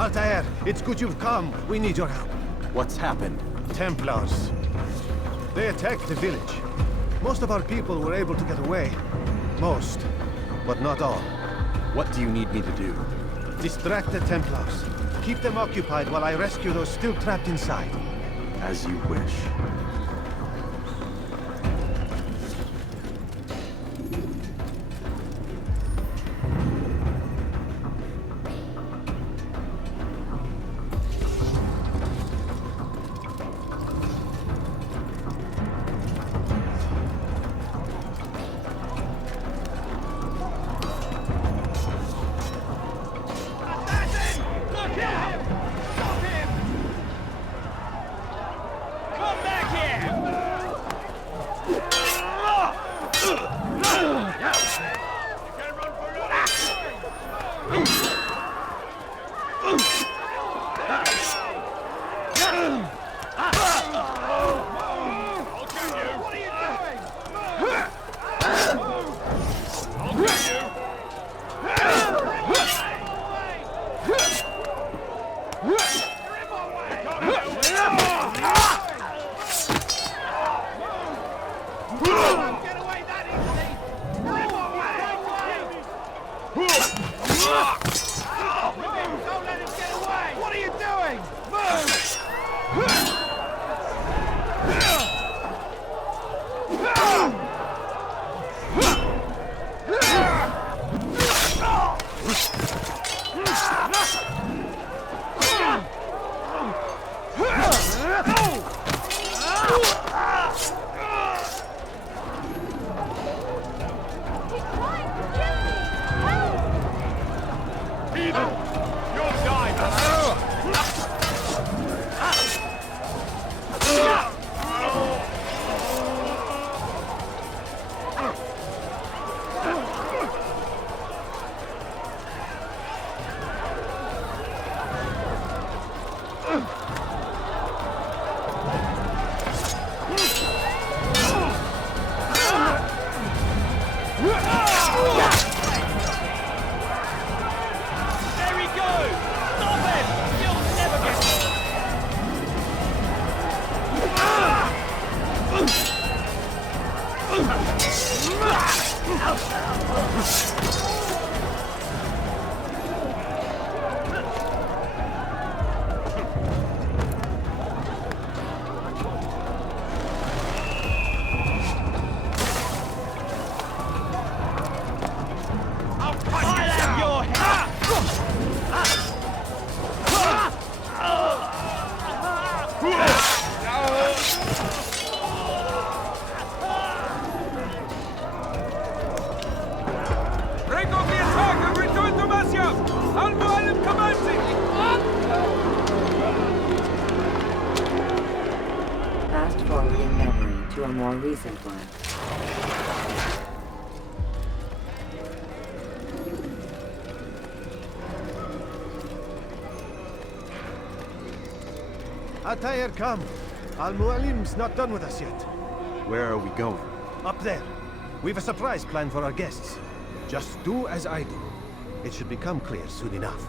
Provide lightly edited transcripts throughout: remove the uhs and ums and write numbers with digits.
Altaïr, it's good you've come. We need your help. What's happened? Templars. They attacked the village. Most of our people were able to get away. Most, but not all. What do you need me to do? Distract the Templars. Keep them occupied while I rescue those still trapped inside. As you wish. Recent one. Altaïr, come. Al-Mualim's not done with us yet. Where are we going? Up there. We've a surprise plan for our guests. Just do as I do. It should become clear soon enough.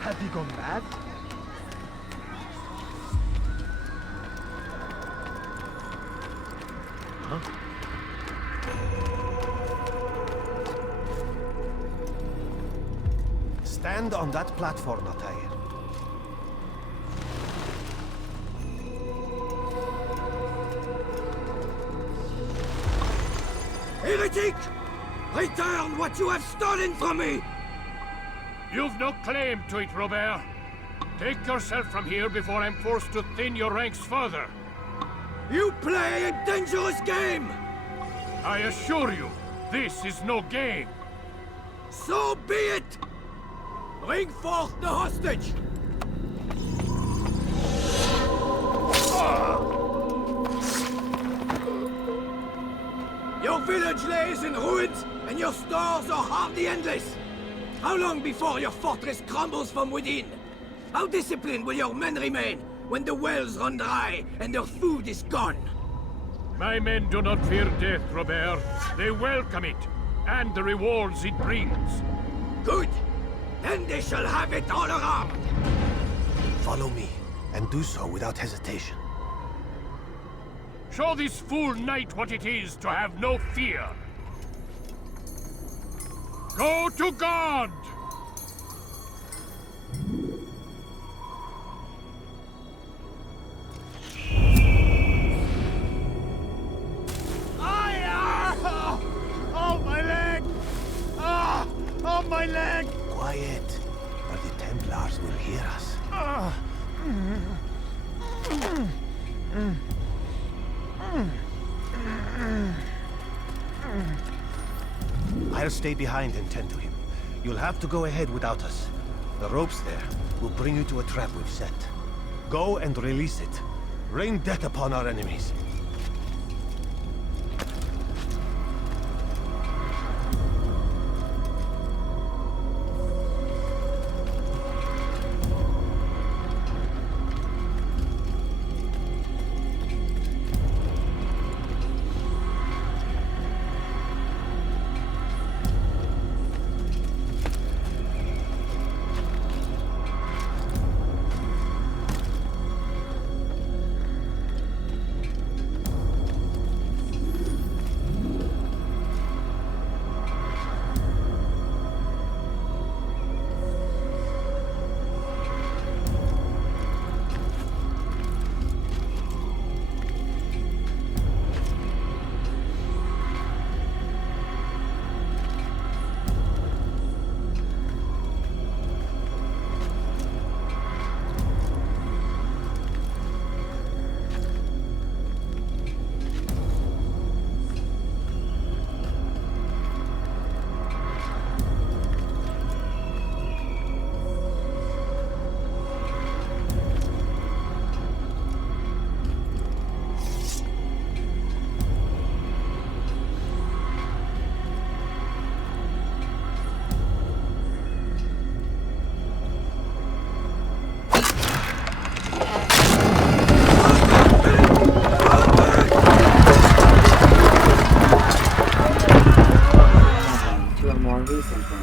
Have you gone mad? Huh? Stand on that platform, Altaïr. Heretic! Return what you have stolen from me! You've no claim to it, Robert. Take yourself from here before I'm forced to thin your ranks further. You play a dangerous game! I assure you, this is no game. So be it! Bring forth the hostage! Your village lays in ruins, and your stores are hardly endless. How long before your fortress crumbles from within? How disciplined will your men remain when the wells run dry and their food is gone? My men do not fear death, Robert. They welcome it, and the rewards it brings. Good! Then they shall have it all around! Follow me, and do so without hesitation. Show this fool knight what it is to have no fear. Go to God! Oh, my leg! Ah! Oh, my leg! Quiet, or the Templars will hear us. I'll stay behind and tend to him. You'll have to go ahead without us. The ropes there will bring you to a trap we've set. Go and release it. Rain death upon our enemies.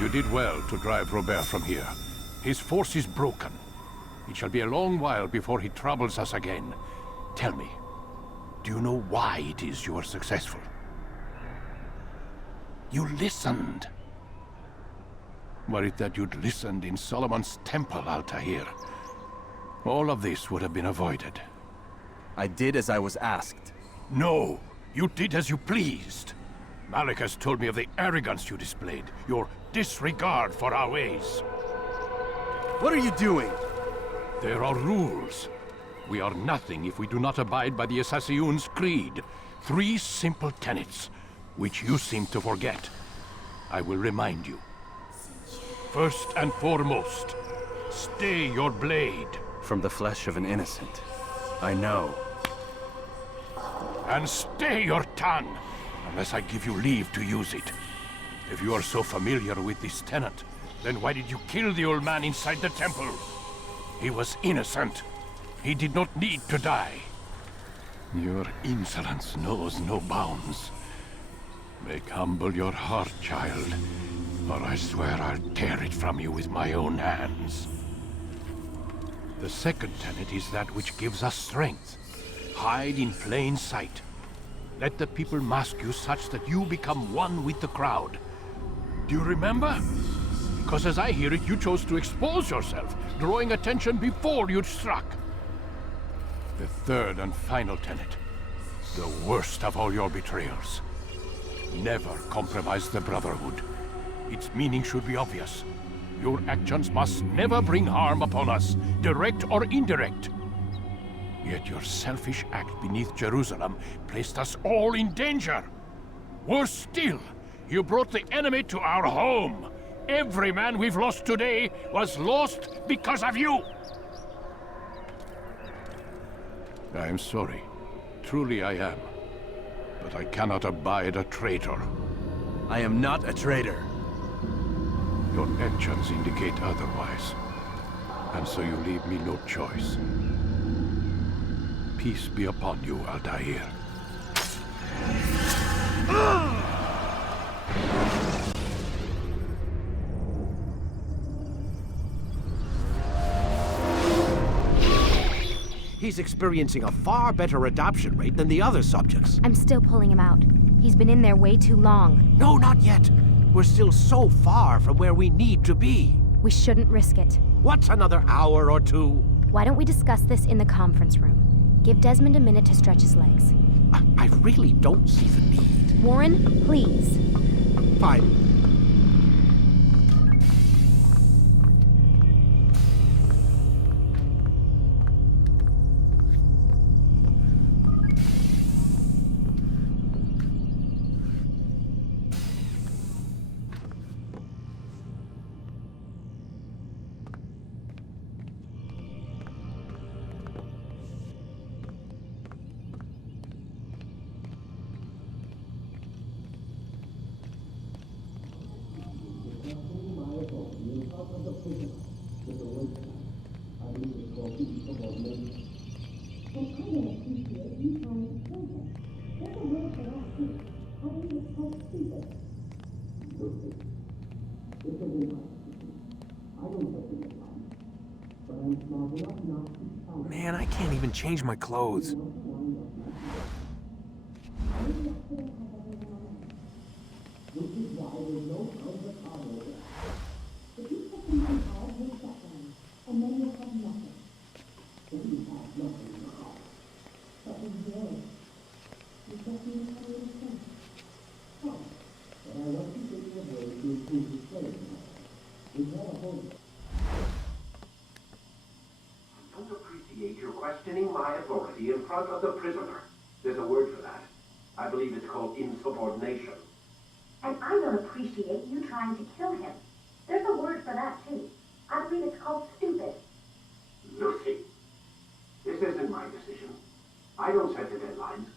You did well to drive Robert from here. His force is broken. It shall be a long while before he troubles us again. Tell me, do you know why it is you are successful? You listened. Were it that you'd listened in Solomon's temple, Altaïr, all of this would have been avoided. I did as I was asked. No, you did as you pleased. Malik has told me of the arrogance you displayed, your disregard for our ways. What are you doing? There are rules. We are nothing if we do not abide by the Assassin's creed. 3 simple tenets, which you seem to forget. I will remind you. First and foremost, stay your blade. From the flesh of an innocent. I know. And stay your tongue, unless I give you leave to use it. If you are so familiar with this tenet, then why did you kill the old man inside the temple? He was innocent. He did not need to die. Your insolence knows no bounds. Make humble your heart, child, or I swear I'll tear it from you with my own hands. The second tenet is that which gives us strength. Hide in plain sight. Let the people mask you such that you become one with the crowd. Do you remember? Because as I hear it, you chose to expose yourself, drawing attention before you'd struck. The third and final tenet, the worst of all your betrayals. Never compromise the Brotherhood. Its meaning should be obvious. Your actions must never bring harm upon us, direct or indirect. Yet your selfish act beneath Jerusalem placed us all in danger. Worse still, you brought the enemy to our home. Every man we've lost today was lost because of you. I am sorry. Truly I am. But I cannot abide a traitor. I am not a traitor. Your actions indicate otherwise. And so you leave me no choice. Peace be upon you, Altaïr. He's experiencing a far better adoption rate than the other subjects. I'm still pulling him out. He's been in there way too long. No, not yet. We're still so far from where we need to be. We shouldn't risk it. What's another hour or two? Why don't we discuss this in the conference room? Give Desmond a minute to stretch his legs. I really don't see the need. Warren, please. Fine. Man, I can't even change my clothes. You're questioning my authority in front of the prisoner. There's a word for that. I believe it's called insubordination. And I don't appreciate you trying to kill him. There's a word for that, too. I believe it's called stupid. Lucy, this isn't my decision. I don't set the deadlines.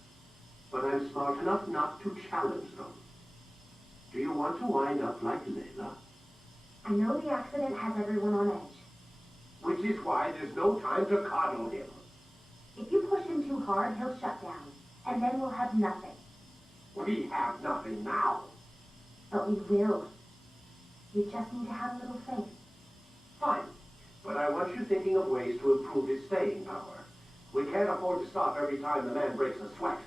But I'm smart enough not to challenge them. Do you want to wind up like Layla? I know the accident has everyone on edge. Which is why there's no time to coddle him. If you push him too hard, he'll shut down. And then we'll have nothing. We have nothing now. But we will. You just need to have a little faith. Fine. But I want you thinking of ways to improve his staying power. We can't afford to stop every time the man breaks a sweat.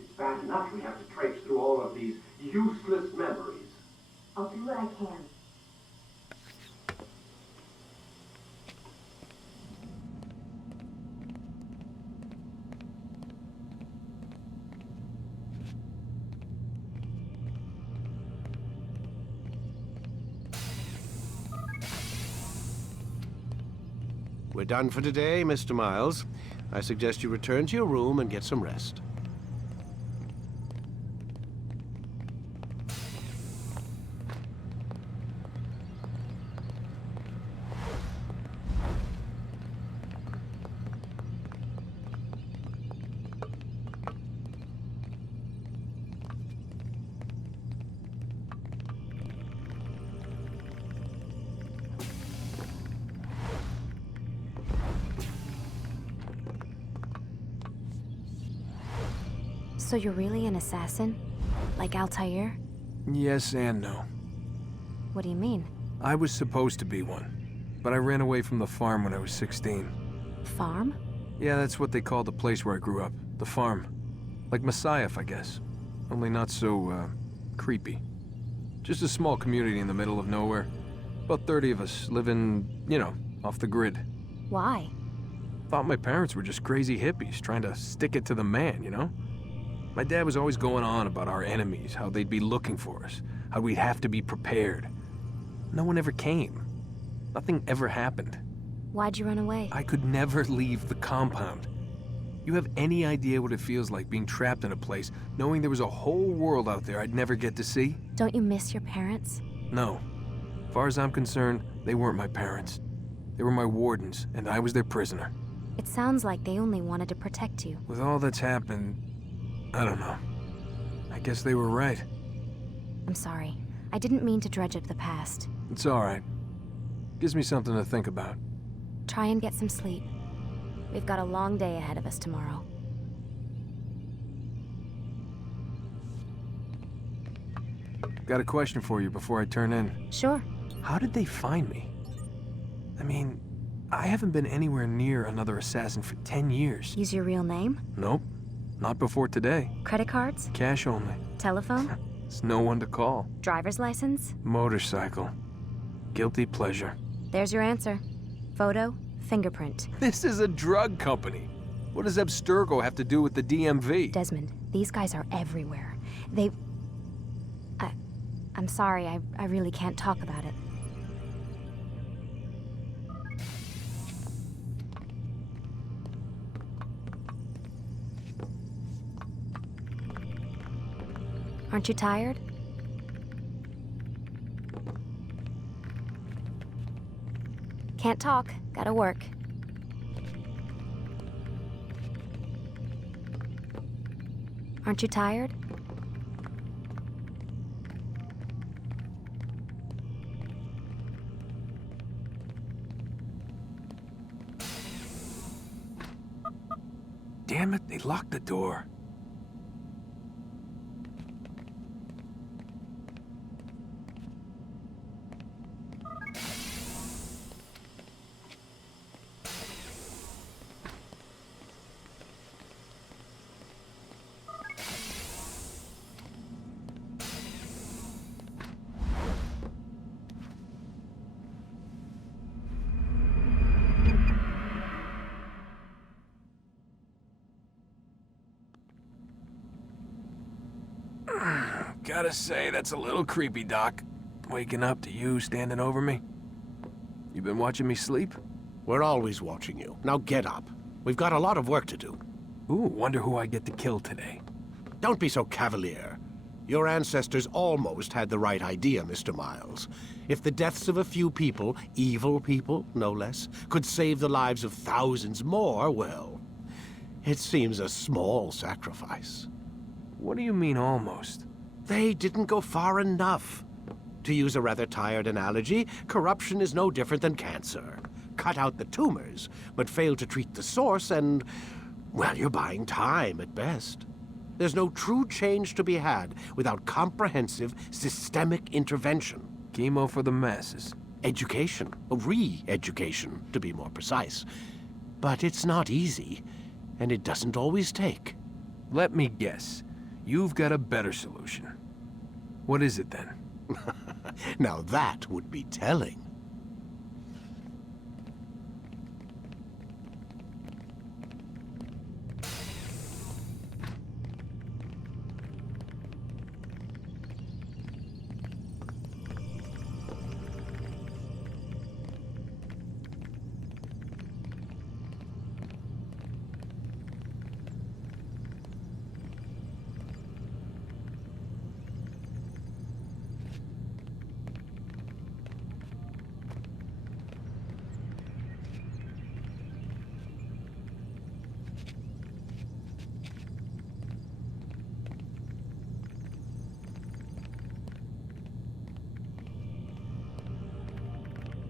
It's bad enough we have to traipse through all of these useless memories. I'll do what I can. We're done for today, Mr. Miles. I suggest you return to your room and get some rest. So you're really an assassin? Like Altaïr? Yes and no. What do you mean? I was supposed to be one, but I ran away from the farm when I was 16. Farm? Yeah, that's what they called the place where I grew up. The farm. Like Messiah, I guess. Only not so, creepy. Just a small community in the middle of nowhere. About 30 of us living, you know, off the grid. Why? Thought my parents were just crazy hippies trying to stick it to the man, you know? My dad was always going on about our enemies, how they'd be looking for us, how we'd have to be prepared. No one ever came. Nothing ever happened. Why'd you run away? I could never leave the compound. You have any idea what it feels like being trapped in a place, knowing there was a whole world out there I'd never get to see? Don't you miss your parents? No. As far as I'm concerned, they weren't my parents. They were my wardens, and I was their prisoner. It sounds like they only wanted to protect you. With all that's happened, I don't know. I guess they were right. I'm sorry. I didn't mean to dredge up the past. It's all right. Gives me something to think about. Try and get some sleep. We've got a long day ahead of us tomorrow. Got a question for you before I turn in. Sure. How did they find me? I mean, I haven't been anywhere near another assassin for 10 years. Use your real name? Nope. Not before today. Credit cards? Cash only. Telephone? There's no one to call. Driver's license? Motorcycle. Guilty pleasure. There's your answer. Photo, fingerprint. This is a drug company. What does Abstergo have to do with the DMV? Desmond, these guys are everywhere. I'm sorry, I really can't talk about it. Aren't you tired? Can't talk. Gotta work. Aren't you tired? Damn it, they locked the door. Gotta say, that's a little creepy, Doc. Waking up to you standing over me. You been watching me sleep? We're always watching you. Now get up. We've got a lot of work to do. Ooh, wonder who I get to kill today. Don't be so cavalier. Your ancestors almost had the right idea, Mr. Miles. If the deaths of a few people, evil people, no less, could save the lives of thousands more, well, it seems a small sacrifice. What do you mean, almost? They didn't go far enough. To use a rather tired analogy, corruption is no different than cancer. Cut out the tumors, but fail to treat the source and, well, you're buying time at best. There's no true change to be had without comprehensive, systemic intervention. Chemo for the masses. Education, re-education, to be more precise. But it's not easy, and it doesn't always take. Let me guess. You've got a better solution. What is it, then? Now that would be telling.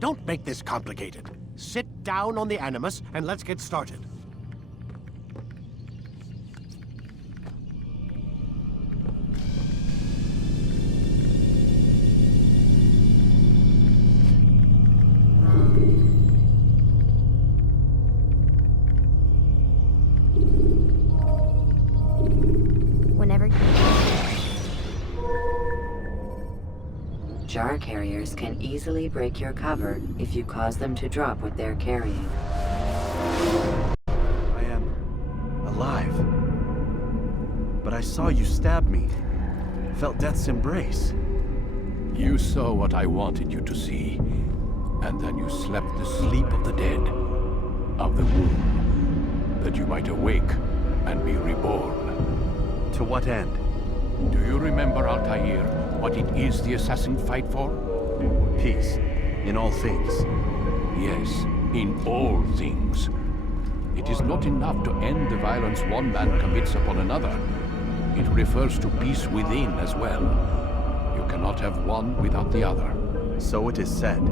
Don't make this complicated. Sit down on the Animus and let's get started. Jar carriers can easily break your cover if you cause them to drop what they're carrying. I am alive. But I saw you stab me. Felt death's embrace. You saw what I wanted you to see, and then you slept the sleep of the dead, of the womb, that you might awake and be reborn. To what end? Do you remember, Altaïr, what it is the assassins fight for? Peace, in all things. Yes, in all things. It is not enough to end the violence one man commits upon another. It refers to peace within as well. You cannot have one without the other. So it is said.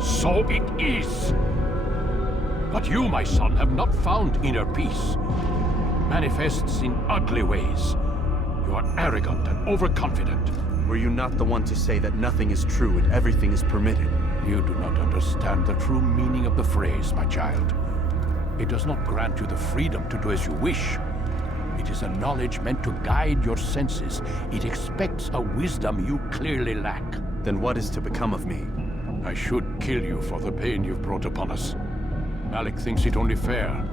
So it is! But you, my son, have not found inner peace. Manifests in ugly ways. You are arrogant and overconfident. Were you not the one to say that nothing is true and everything is permitted? You do not understand the true meaning of the phrase, my child. It does not grant you the freedom to do as you wish. It is a knowledge meant to guide your senses. It expects a wisdom you clearly lack. Then what is to become of me? I should kill you for the pain you've brought upon us. Malik thinks it only fair.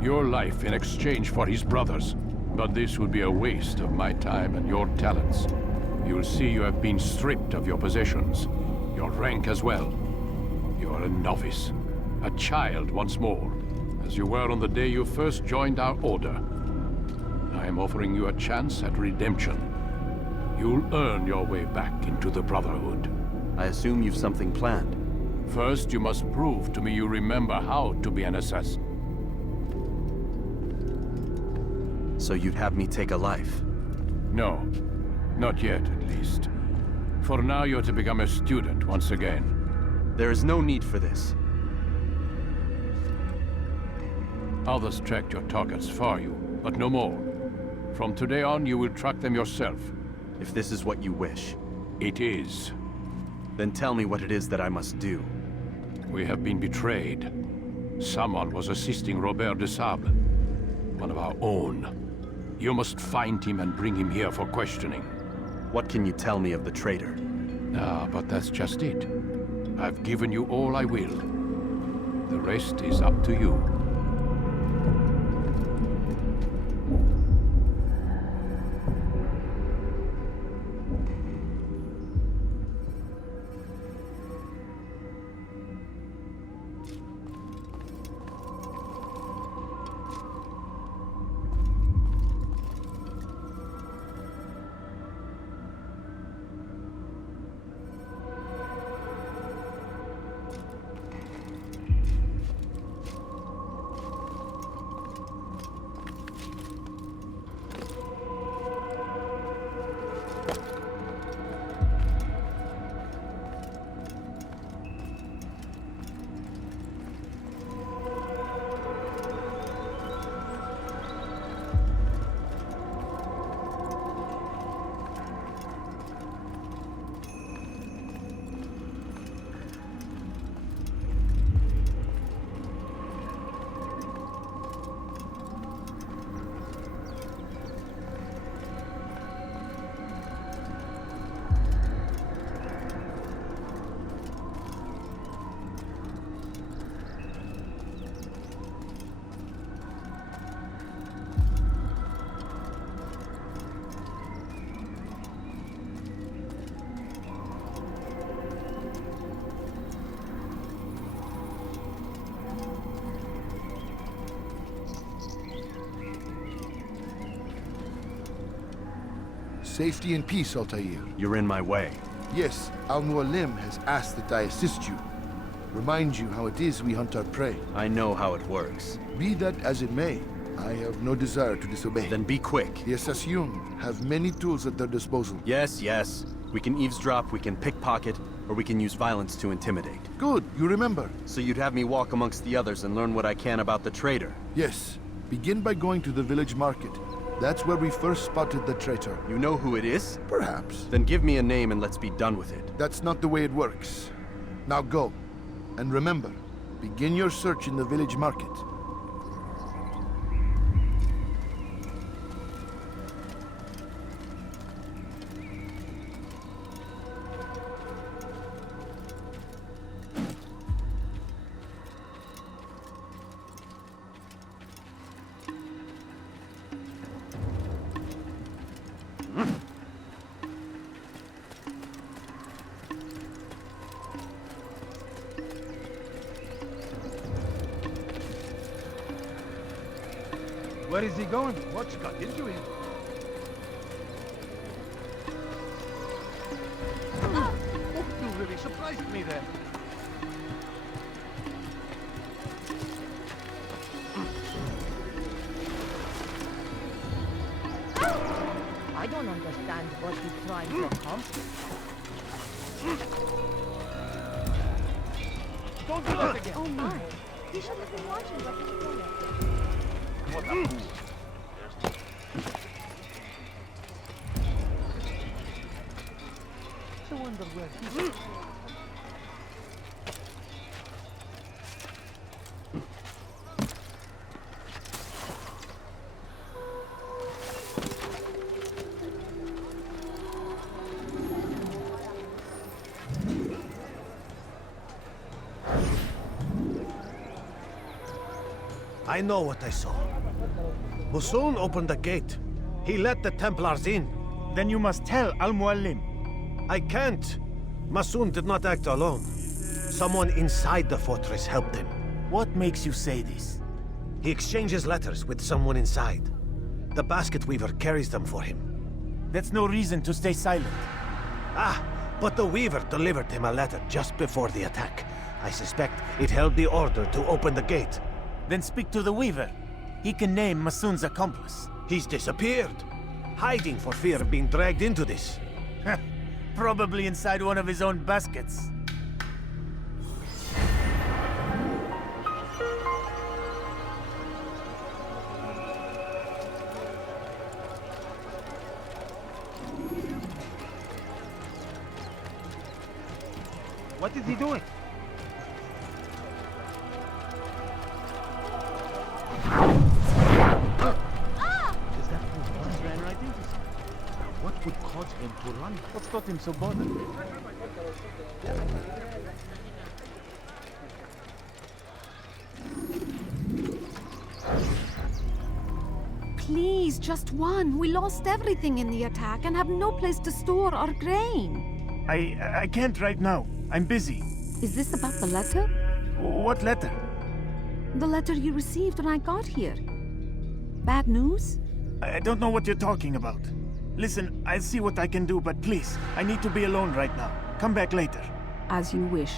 Your life in exchange for his brother's. But this would be a waste of my time and your talents. You'll see you have been stripped of your possessions. Your rank as well. You are a novice. A child once more. As you were on the day you first joined our order. I am offering you a chance at redemption. You'll earn your way back into the Brotherhood. I assume you've something planned. First, you must prove to me you remember how to be an assassin. So you'd have me take a life? No. Not yet, at least. For now, you're to become a student once again. There is no need for this. Others tracked your targets for you, but no more. From today on, you will track them yourself. If this is what you wish. It is. Then tell me what it is that I must do. We have been betrayed. Someone was assisting Robert de Sable, one of our own. You must find him and bring him here for questioning. What can you tell me of the traitor? Ah, but that's just it. I've given you all I will. The rest is up to you. Safety and peace, Altaïr. You're in my way. Yes, Al-Mualim has asked that I assist you. Remind you how it is we hunt our prey. I know how it works. Be that as it may, I have no desire to disobey. Then be quick. The Assassin have many tools at their disposal. Yes, yes. We can eavesdrop, we can pickpocket, or we can use violence to intimidate. Good, you remember. So you'd have me walk amongst the others and learn what I can about the traitor? Yes. Begin by going to the village market. That's where we first spotted the traitor. You know who it is? Perhaps. Then give me a name and let's be done with it. That's not the way it works. Now go. And remember, begin your search in the village market. Where is he going? What's got into him? Oh, you really surprised me there. I don't understand what he's trying to accomplish. Don't do that again! Oh my! He should have been watching what he's doing. What a fool! I wonder where he is. I know what I saw. Musun opened the gate. He let the Templars in. Then you must tell Al-Mualim. I can't. Musun did not act alone. Someone inside the fortress helped him. What makes you say this? He exchanges letters with someone inside. The basket weaver carries them for him. That's no reason to stay silent. Ah, but the weaver delivered him a letter just before the attack. I suspect it held the order to open the gate. Then speak to the weaver. He can name Masun's accomplice. He's disappeared. Hiding for fear of being dragged into this. Probably inside one of his own baskets. What is he doing? Is that who once ran right into something? Now, what would cause him to run? What's got him so bothered? Please, just one. We lost everything in the attack and have no place to store our grain. I can't right now. I'm busy. Is this about the letter? What letter? The letter you received when I got here. Bad news? I don't know what you're talking about. Listen, I'll see what I can do, but please, I need to be alone right now. Come back later. As you wish.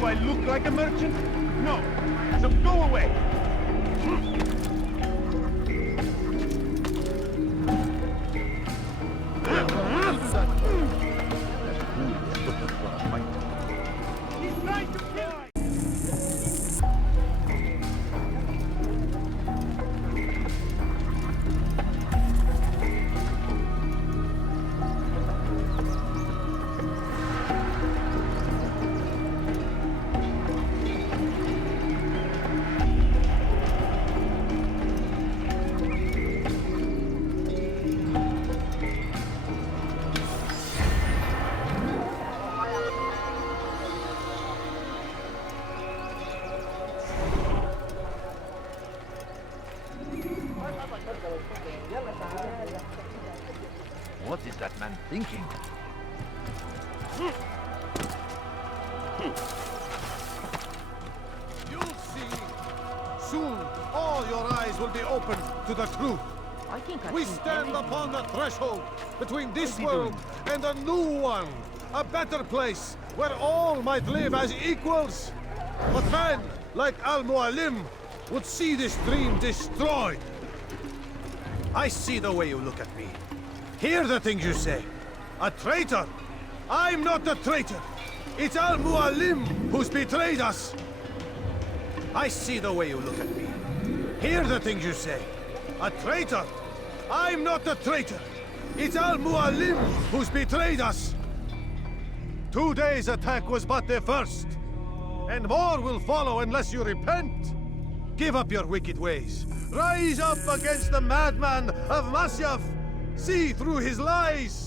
Do I look like a merchant? No. So go away. He's trying to kill me. What is that man thinking? You'll see. Soon, all your eyes will be opened to the truth. I think I've We seen stand everything. upon the threshold between this What's he world and a new one. A better place where all might live as equals. But men like Al-Mualim would see this dream destroyed. I see the way you look at me. Hear the things you say. A traitor? I'm not a traitor. It's Al-Mualim who's betrayed us. I see the way you look at me. Hear the things you say. A traitor? I'm not a traitor. It's Al-Mualim who's betrayed us. Today's attack was but the first. And more will follow unless you repent. Give up your wicked ways. Rise up against the madman of Masyaf. See through his lies.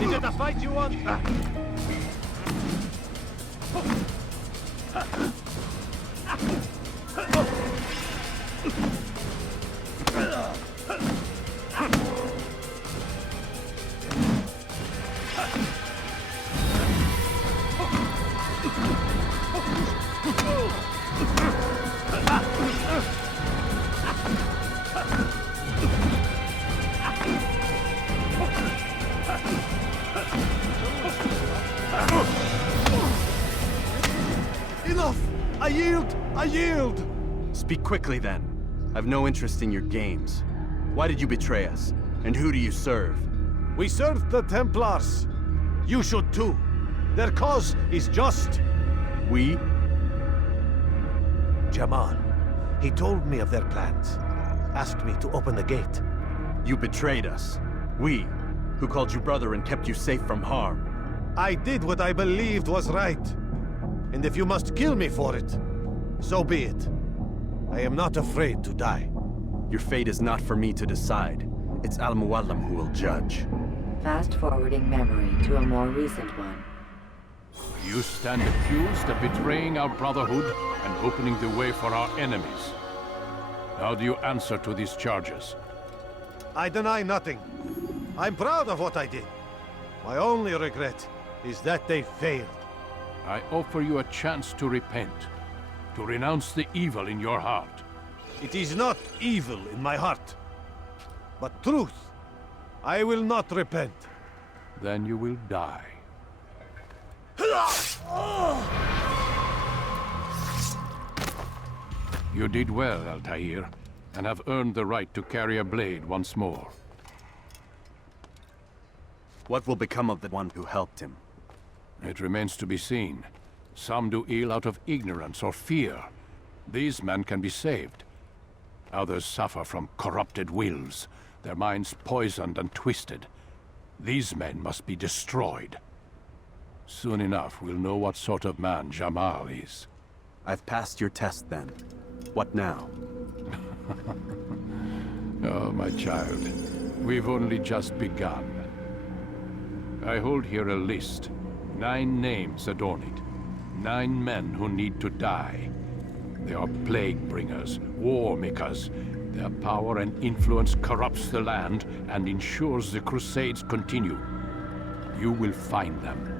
Is it a fight you want? yield! I yield! Speak quickly then. I've no interest in your games. Why did you betray us? And who do you serve? We serve the Templars. You should too. Their cause is just. We? Jamal. He told me of their plans. Asked me to open the gate. You betrayed us. We, who called you brother and kept you safe from harm. I did what I believed was right. And if you must kill me for it, so be it. I am not afraid to die. Your fate is not for me to decide. It's Al-Muallim who will judge. Fast-forwarding memory to a more recent one. You stand accused of betraying our Brotherhood and opening the way for our enemies. How do you answer to these charges? I deny nothing. I'm proud of what I did. My only regret is that they failed. I offer you a chance to repent, to renounce the evil in your heart. It is not evil in my heart, but truth. I will not repent. Then you will die. You did well, Altaïr, and have earned the right to carry a blade once more. What will become of the one who helped him? It remains to be seen. Some do ill out of ignorance or fear. These men can be saved. Others suffer from corrupted wills, their minds poisoned and twisted. These men must be destroyed. Soon enough, we'll know what sort of man Jamal is. I've passed your test then. What now? Oh, my child. We've only just begun. I hold here a list. 9 names adorn it. 9 men who need to die. They are plague bringers, war makers. Their power and influence corrupts the land and ensures the Crusades continue. You will find them.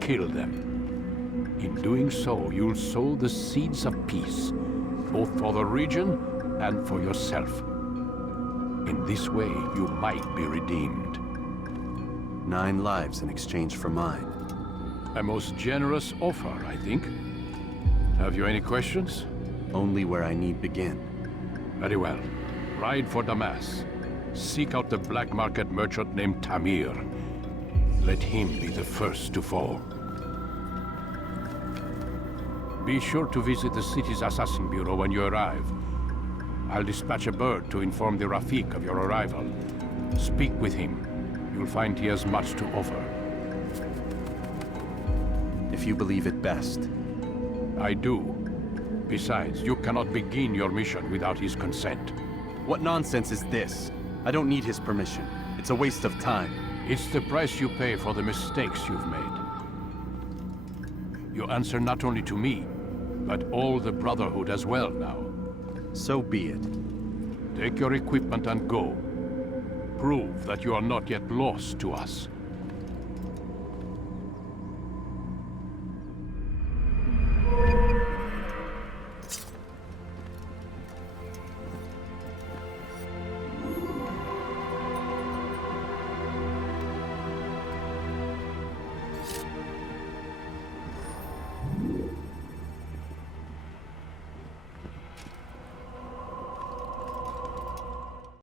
Kill them. In doing so, you'll sow the seeds of peace, both for the region and for yourself. In this way, you might be redeemed. 9 lives in exchange for mine. A most generous offer, I think. Have you any questions? Only where I need begin. Very well. Ride for Damas. Seek out the black market merchant named Tamir. Let him be the first to fall. Be sure to visit the city's assassin bureau when you arrive. I'll dispatch a bird to inform the Rafiq of your arrival. Speak with him. You'll find he has much to offer. If you believe it best. I do. Besides, you cannot begin your mission without his consent. What nonsense is this? I don't need his permission. It's a waste of time. It's the price you pay for the mistakes you've made. You answer not only to me, but all the Brotherhood as well now. So be it. Take your equipment and go. Prove that you are not yet lost to us.